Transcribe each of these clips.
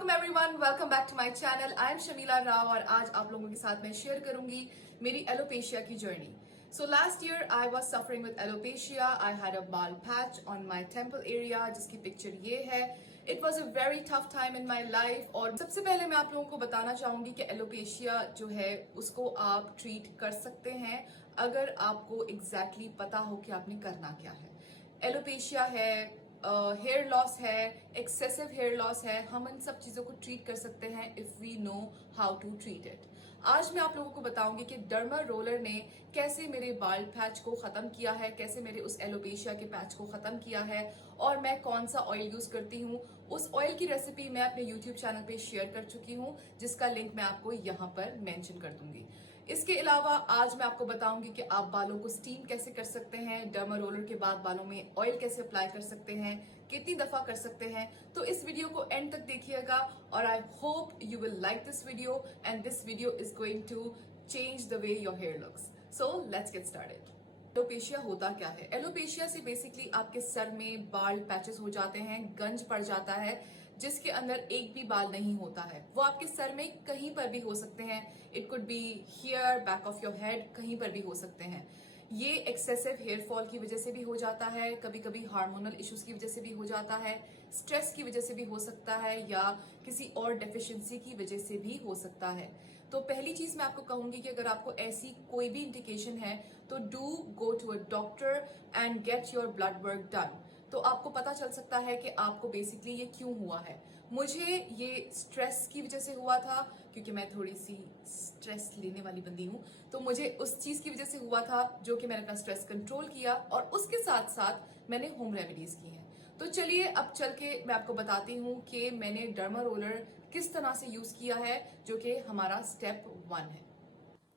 Welcome everyone, welcome back to my channel. I am Shamila Rao और आज आप लोगों के साथ मैं शेयर करूंगी मेरी एलोपेशिया की जर्नी। So last year I was suffering with alopecia. I had a बाल patch on my temple area जिसकी पिक्चर ये है। It was a very tough time in my life. और सबसे पहले मैं आप लोगों को बताना चाहूंगी कि एलोपेशिया जो है उसको आप ट्रीट कर सकते हैं अगर आपको एग्जैक्टली पता हो कि आपने करना क्या है। एलोपेशिया है, हेयर लॉस है, एक्सेसिव हेयर लॉस है, हम इन सब चीजों को ट्रीट कर सकते हैं if we know how to treat it. आज मैं आप लोगों को बताऊंगी कि डर्मा रोलर ने कैसे मेरे बाल पैच को खत्म किया है, कैसे मेरे उस एलोपेशिया के पैच को खत्म किया है और मैं कौन सा ऑयल यूज करती हूँ। उस ऑयल की रेसिपी मैं अपने यूट्यूब चैनल पे शेयर कर चुकी हूँ जिसका लिंक मैं आपको यहाँ पर मेंशन कर दूंगी। इसके अलावा आज मैं आपको बताऊंगी कि आप बालों को स्टीम कैसे कर सकते हैं, डर्मा रोलर के बाद बालों में ऑयल कैसे अप्लाई कर सकते हैं, कितनी दफा कर सकते हैं। तो इस वीडियो को एंड तक देखिएगा और I hope you will like this video and this video is going to change the way your hair looks. So let's get started. Alopecia होता क्या है? एलोपेशिया से बेसिकली आपके सर में बाल पैचेस हो जाते हैं, गंज पड़ जाता है जिसके अंदर एक भी बाल नहीं होता है। वो आपके सर में कहीं पर भी हो सकते हैं। It could be here, back of your head, कहीं पर भी हो सकते हैं। ये एक्सेसिव हेयर फॉल की वजह से भी हो जाता है, कभी कभी हार्मोनल इश्यूज की वजह से भी हो जाता है, स्ट्रेस की वजह से भी हो सकता है या किसी और डेफिशिएंसी की वजह से भी हो सकता है। तो पहली चीज मैं आपको कहूंगी कि अगर आपको ऐसी कोई भी इंडिकेशन है तो do go to a doctor and get your blood work done. तो आपको पता चल सकता है कि आपको बेसिकली ये क्यों हुआ है। मुझे ये स्ट्रेस की वजह से हुआ था क्योंकि मैं थोड़ी सी स्ट्रेस लेने वाली बंदी हूँ। तो मुझे उस चीज की वजह से हुआ था जो कि मैंने अपना स्ट्रेस कंट्रोल किया और उसके साथ साथ मैंने होम रेमेडीज की हैं। तो चलिए अब चल के मैं आपको बताती हूँ कि मैंने डर्मा रोलर किस तरह से यूज किया है, जो कि हमारा स्टेप 1 है।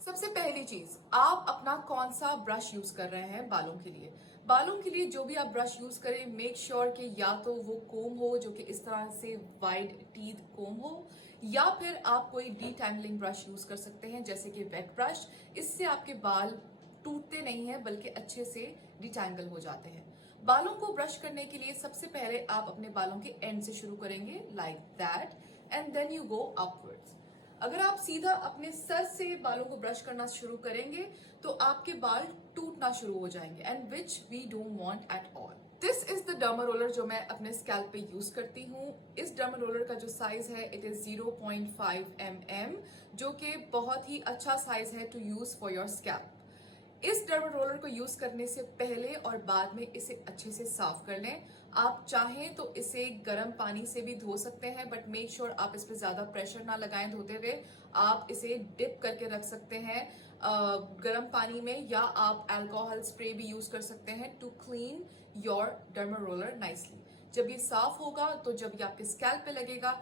सबसे पहली चीज, आप अपना कौन सा ब्रश यूज कर रहे हैं बालों के लिए। बालों के लिए जो भी आप ब्रश यूज करें, मेक श्योर कि या तो वो कोम हो जो कि इस तरह से वाइड टीथ कोम हो, या फिर आप कोई डीटैंगलिंग ब्रश यूज कर सकते हैं जैसे कि वेट ब्रश। इससे आपके बाल टूटते नहीं है बल्कि अच्छे से डिटैंगल हो जाते हैं। बालों को ब्रश करने के लिए सबसे पहले आप अपने बालों के एंड से शुरू करेंगे like that and then you go upwards. अगर आप सीधा अपने सर से बालों को ब्रश करना शुरू करेंगे तो आपके बाल टूटना शुरू हो जाएंगे and which we don't want at all. This is the derma roller जो मैं अपने स्कैल्प पे यूज करती हूँ। इस डर्मा रोलर का जो साइज है इट इज 0.5 mm, जो कि बहुत ही अच्छा साइज है to use for your scalp. इस डर्मा रोलर को यूज करने से पहले और बाद में इसे अच्छे से साफ कर लें। आप चाहें तो इसे गर्म पानी से भी धो सकते हैं बट मेक श्योर आप इस पे ज्यादा प्रेशर ना लगाएं धोते हुए। आप इसे डिप करके रख सकते हैं गर्म पानी में, या आप अल्कोहल स्प्रे भी यूज कर सकते हैं to clean your derma roller nicely. जब ये साफ होगा तो जब ये आपके स्कैल्प पे लगेगा,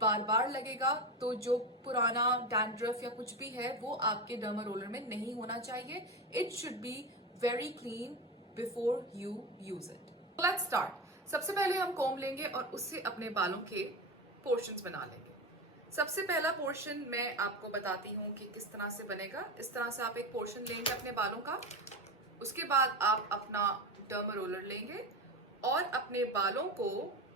बार बार लगेगा, तो जो पुराना डैंड्रफ या कुछ भी है वो आपके डर्मा रोलर में नहीं होना चाहिए। It should be very clean before you use it. Let's start. सबसे पहले हम कोम लेंगे और उससे अपने बालों के पोर्शंस बना लेंगे। सबसे पहला पोर्शन मैं आपको बताती हूँ कि किस तरह से बनेगा। इस तरह से आप एक पोर्शन लेंगे अपने बालों का, उसके बाद आप अपना डर्मा रोलर लेंगे और अपने बालों को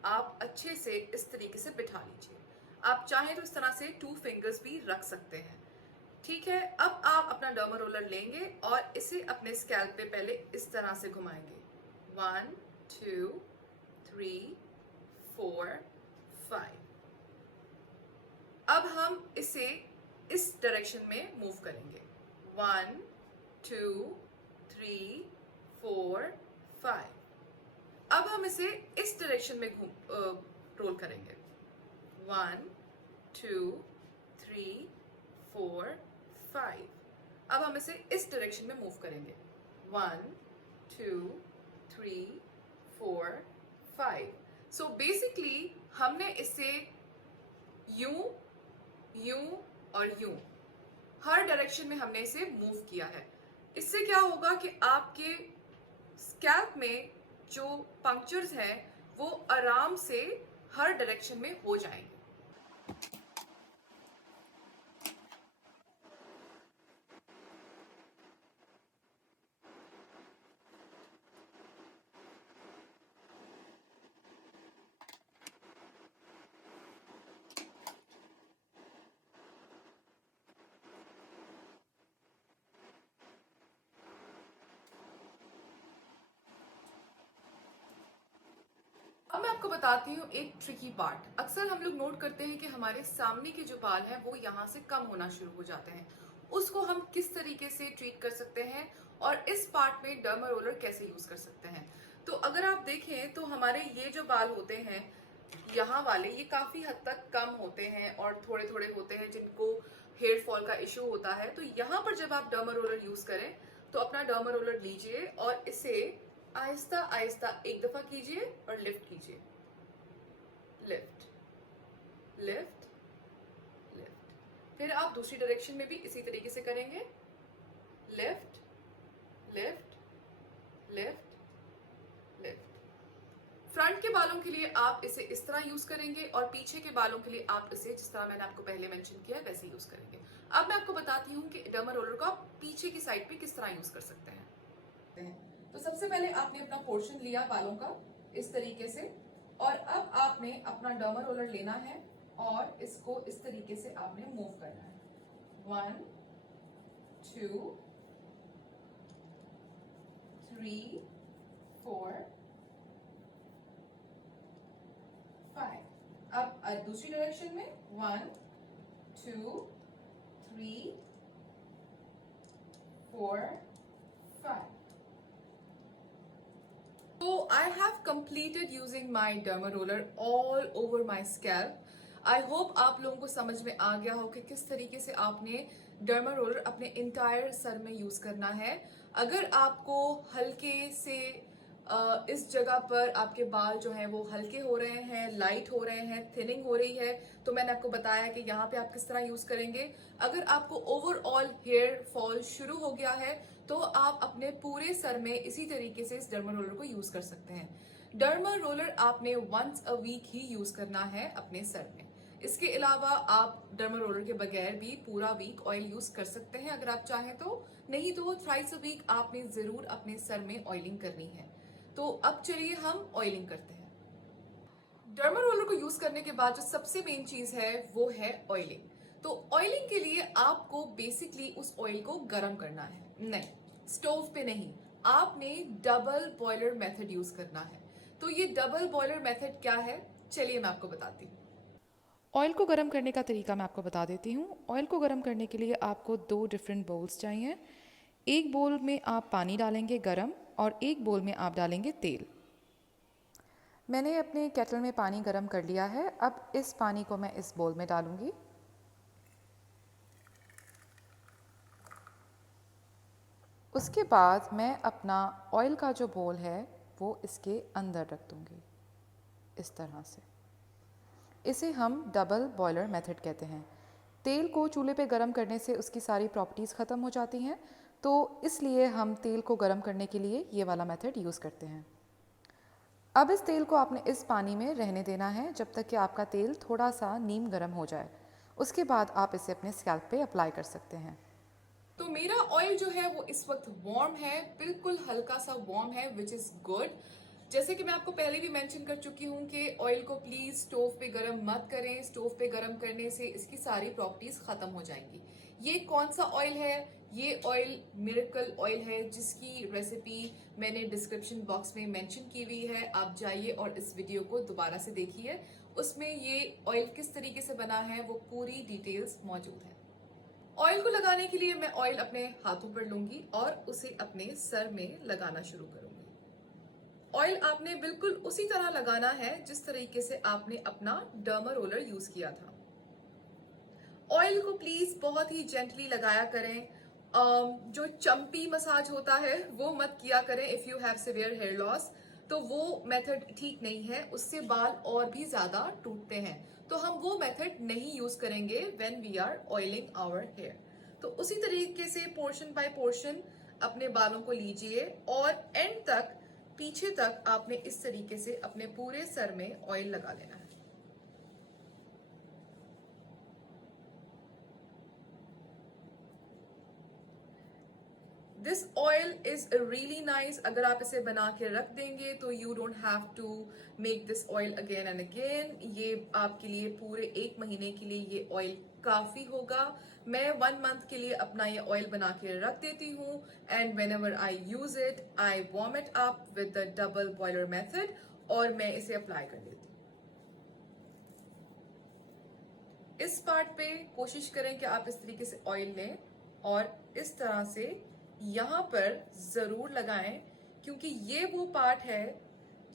आप अच्छे से इस तरीके से बिठा लीजिए। आप चाहें तो इस तरह से 2 फिंगर्स भी रख सकते हैं। ठीक है, अब आप अपना डर्मा रोलर लेंगे और इसे अपने स्कैल्प पे पहले इस तरह से घुमाएंगे। 1 2 3 4 5। अब हम इसे इस डायरेक्शन में मूव करेंगे। 1 2 3 4 5। अब हम इसे इस डायरेक्शन में रोल करेंगे। 1 2 3 4 5। अब हम इसे इस डायरेक्शन में मूव करेंगे। 1 2 3 4 5। सो बेसिकली हमने इसे यूं यूं और यूं हर डायरेक्शन में हमने इसे मूव किया है। इससे क्या होगा कि आपके स्कैल्प में जो पंक्चर्स हैं वो आराम से हर डायरेक्शन में हो जाएंगे। अब मैं आपको बताती हूँ एक ट्रिकी पार्ट। अक्सर हम लोग नोट करते हैं कि हमारे सामने के जो बाल हैं वो यहाँ से कम होना शुरू हो जाते हैं। उसको हम किस तरीके से ट्रीट कर सकते हैं और इस पार्ट में डर्मा रोलर कैसे यूज कर सकते हैं। तो अगर आप देखें तो हमारे ये जो बाल होते हैं यहाँ वाले, ये काफी हद तक कम होते हैं और थोड़े थोड़े होते हैं जिनको हेयर फॉल का इश्यू होता है। तो यहाँ पर जब आप डर्मा रोलर यूज करें तो अपना डर्मा रोलर लीजिए और इसे आहिस्ता आहिस्ता एक दफा कीजिए और लिफ्ट कीजिए, लिफ्ट लिफ्ट लिफ्ट। फिर आप दूसरी डायरेक्शन में भी इसी तरीके से करेंगे, lift lift lift lift. Front के बालों के लिए आप इसे इस तरह यूज करेंगे और पीछे के बालों के लिए आप इसे जिस तरह मैंने आपको पहले मेंशन किया वैसे यूज करेंगे। अब मैं आपको बताती हूँ कि डर्मा रोलर को आप पीछे की साइड पे किस तरह यूज कर सकते हैं। तो सबसे पहले आपने अपना पोर्शन लिया बालों का इस तरीके से, और अब आपने अपना डर्मा रोलर लेना है और इसको इस तरीके से आपने मूव करना है। 1 2 3 4 5। अब दूसरी डायरेक्शन में 1 2 3 4 5। So I have completed using my derma roller all over my scalp. I hope आप लोगों को समझ में आ गया हो कि किस तरीके से आपने डर्मा रोलर अपने इंटायर सर में यूज करना है। अगर आपको हल्के से इस जगह पर आपके बाल जो हैं वो हल्के हो रहे हैं, लाइट हो रहे हैं, थिनिंग हो रही है, तो मैंने आपको बताया कि यहाँ पे आप किस तरह यूज करेंगे। अगर आपको ओवरऑल हेयर फॉल शुरू हो गया है तो आप अपने पूरे सर में इसी तरीके से इस डर्मा रोलर को यूज कर सकते हैं। डर्मा रोलर आपने वंस अ वीक ही यूज करना है अपने सर में। इसके अलावा आप डर्मा रोलर के बगैर भी पूरा वीक ऑयल यूज कर सकते हैं अगर आप चाहें तो, नहीं तो थ्राइस अ वीक आपने जरूर अपने सर में ऑयलिंग करनी है। तो अब चलिए हम ऑयलिंग करते हैं। डर्मा रोलर को यूज करने के बाद जो सबसे मेन चीज है वो है ऑयलिंग। तो ऑयलिंग के लिए आपको बेसिकली उस ऑयल को गर्म करना है, नहीं स्टोव पे नहीं, आपने डबल बॉयलर मेथड यूज करना है। तो ये डबल बॉयलर मेथड क्या है, चलिए मैं आपको बताती हूँ। ऑयल को गर्म करने का तरीका मैं आपको बता देती हूँ। ऑयल को गर्म करने के लिए आपको 2 डिफरेंट बोल्स चाहिए। एक बोल में आप पानी डालेंगे गर्म और एक बोल में आप डालेंगे तेल। मैंने अपने केटल में पानी गर्म कर लिया है। अब इस पानी को मैं इस बोल में डालूंगी। उसके बाद मैं अपना ऑयल का जो बोल है वो इसके अंदर रख दूंगी इस तरह से। इसे हम डबल बॉयलर मेथड कहते हैं। तेल को चूल्हे पे गर्म करने से उसकी सारी प्रॉपर्टीज़ ख़त्म हो जाती हैं, तो इसलिए हम तेल को गर्म करने के लिए ये वाला मेथड यूज़ करते हैं। अब इस तेल को आपने इस पानी में रहने देना है जब तक कि आपका तेल थोड़ा सा नीम गर्म हो जाए। उसके बाद आप इसे अपने स्कैल्प पे अप्लाई कर सकते हैं। तो मेरा ऑयल जो है वो इस वक्त वार्म है, बिल्कुल हल्का सा वार्म है, विच इज गुड। जैसे कि मैं आपको पहले भी मेंशन कर चुकी हूँ कि ऑयल को प्लीज स्टोव पे गरम मत करें। स्टोव पे गरम करने से इसकी सारी प्रॉपर्टीज खत्म हो जाएंगी। ये कौन सा ऑयल है, ये ऑयल मिरेकल ऑयल है जिसकी रेसिपी मैंने डिस्क्रिप्शन बॉक्स में मेंशन की हुई है। आप जाइए और इस वीडियो को दोबारा से देखिए, उसमें ये ऑयल किस तरीके से बना है वो पूरी डिटेल्स मौजूद है। ऑयल को लगाने के लिए मैं ऑयल अपने हाथों पर लूंगी और उसे अपने सर में लगाना शुरू करूंगी। ऑयल आपने बिल्कुल उसी तरह लगाना है जिस तरीके से आपने अपना डर्मा रोलर यूज किया था। ऑयल को प्लीज बहुत ही जेंटली लगाया करें। जो चंपी मसाज होता है वो मत किया करें। If you have severe hair loss तो वो मेथड ठीक नहीं है, उससे बाल और भी ज्यादा टूटते हैं। तो हम वो मेथड नहीं यूज करेंगे when we are oiling our hair. तो उसी तरीके से पोर्शन बाय पोर्शन अपने बालों को लीजिए और एंड तक, पीछे तक आपने इस तरीके से अपने पूरे सर में ऑयल लगा लेना है। This oil is really nice. अगर आप इसे बना के रख देंगे तो you don't have to make this oil again and again. ये आपके लिए पूरे 1 महीने के लिए ये ऑयल काफी होगा। मैं 1 मंथ के लिए अपना ये ऑयल बना के रख देती हूँ and when ever I use it I warm it up with the double boiler method और मैं इसे अप्लाई कर लेती हूँ। इस पार्ट पे कोशिश करें कि आप इस तरीके से ऑयल लें और इस तरह से यहाँ पर जरूर लगाएं, क्योंकि ये वो पार्ट है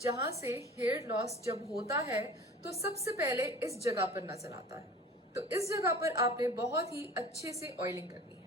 जहां से हेयर लॉस जब होता है तो सबसे पहले इस जगह पर नजर आता है। तो इस जगह पर आपने बहुत ही अच्छे से ऑयलिंग करनी है।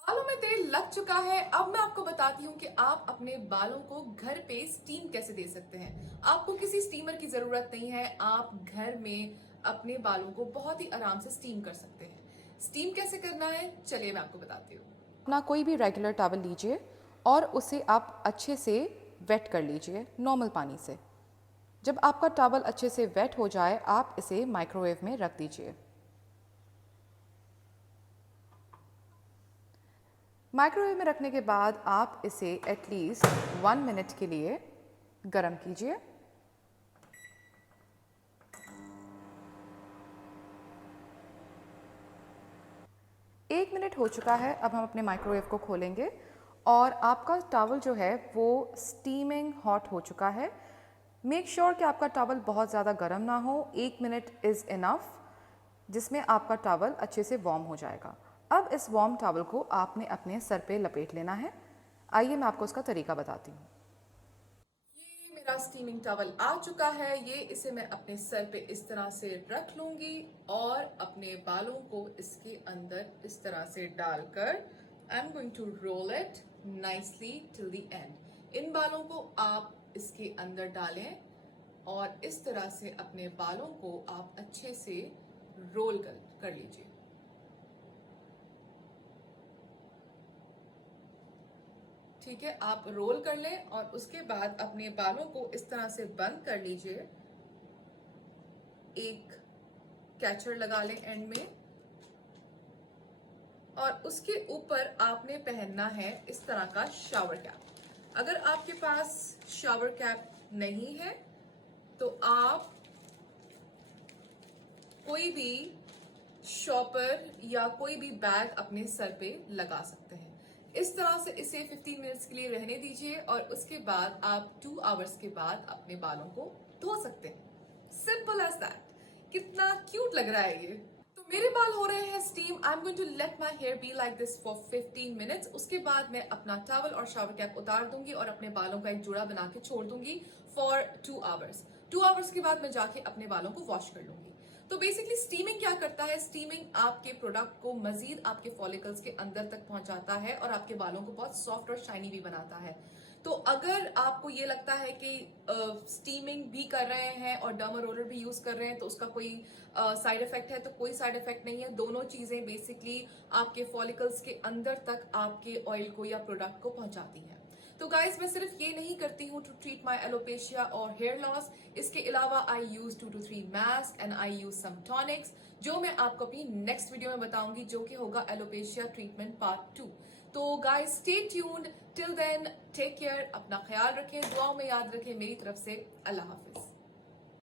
बालों में तेल लग चुका है। अब मैं आपको बताती हूँ कि आप अपने बालों को घर पे स्टीम कैसे दे सकते हैं। आपको किसी स्टीमर की जरूरत नहीं है, आप घर में अपने बालों को बहुत ही आराम से स्टीम कर सकते हैं। स्टीम कैसे करना है चलिए मैं आपको बताती हूँ। अपना कोई भी रेगुलर टॉवल लीजिए और उसे आप अच्छे से वेट कर लीजिए नॉर्मल पानी से। जब आपका टॉवल अच्छे से वेट हो जाए आप इसे माइक्रोवेव में रख दीजिए। माइक्रोवेव में रखने के बाद आप इसे एटलीस्ट 1 मिनट के लिए गर्म कीजिए। एक मिनट हो चुका है। अब हम अपने माइक्रोवेव को खोलेंगे और आपका टॉवल जो है वो स्टीमिंग हॉट हो चुका है। मेक श्योर कि आपका टॉवल बहुत ज़्यादा गर्म ना हो। 1 मिनट इज़ इनफ, जिसमें आपका टॉवल अच्छे से वार्म हो जाएगा। अब इस वार्म टॉवल को आपने अपने सर पे लपेट लेना है। आइए मैं आपको उसका तरीका बताती हूँ। ये मेरा स्टीमिंग टॉवल आ चुका है। ये इसे मैं अपने सर पे इस तरह से रख लूंगी और अपने बालों को इसके अंदर इस तरह से डालकर I am going to roll it nicely till the end. इन बालों को आप इसके अंदर डालें और इस तरह से अपने बालों को आप अच्छे से रोल कर लीजिए। ठीक है, आप रोल कर लें और उसके बाद अपने बालों को इस तरह से बंद कर लीजिए। एक कैचर लगा लें एंड में और उसके ऊपर आपने पहनना है इस तरह का शावर कैप। अगर आपके पास शावर कैप नहीं है तो आप कोई भी शॉपर या कोई भी बैग अपने सर पे लगा सकते हैं। इस तरह से इसे 15 मिनट्स के लिए रहने दीजिए और उसके बाद आप 2 आवर्स के बाद अपने बालों को धो सकते हैं। Simple as that. कितना क्यूट लग रहा है ये। तो मेरे बाल हो रहे हैं steam. I am going to let my hair be like this for 15 minutes. उसके बाद मैं अपना टॉवल और शावर कैप उतार दूंगी और अपने बालों का एक जुड़ा बना के छोड़ दूंगी फॉर 2 आवर्स। 2 आवर्स के बाद मैं जाके अपने बालों को वॉश कर लूंगी। तो बेसिकली स्टीमिंग क्या करता है? स्टीमिंग आपके प्रोडक्ट को मजीद आपके फॉलिकल्स के अंदर तक पहुंचाता है और आपके बालों को बहुत सॉफ्ट और शाइनी भी बनाता है। तो अगर आपको ये लगता है कि स्टीमिंग भी कर रहे हैं और डर्मा रोलर भी यूज कर रहे हैं तो उसका कोई साइड इफेक्ट है, तो कोई साइड इफेक्ट नहीं है। दोनों चीजें बेसिकली आपके फॉलिकल्स के अंदर तक आपके ऑयल को या प्रोडक्ट को पहुंचाती हैं। तो गाइज मैं सिर्फ ये नहीं करती हूँ टू ट्रीट माई एलोपेशिया और हेयर लॉस। इसके अलावा I use 2 to 3 mask and I use some tonics, जो मैं आपको अपनी नेक्स्ट वीडियो में बताऊंगी, जो कि होगा एलोपेशिया ट्रीटमेंट पार्ट 2। तो guys stay tuned. Till then take care, अपना ख्याल रखें, दुआओं में याद रखें। मेरी तरफ से अल्लाह हाफिज।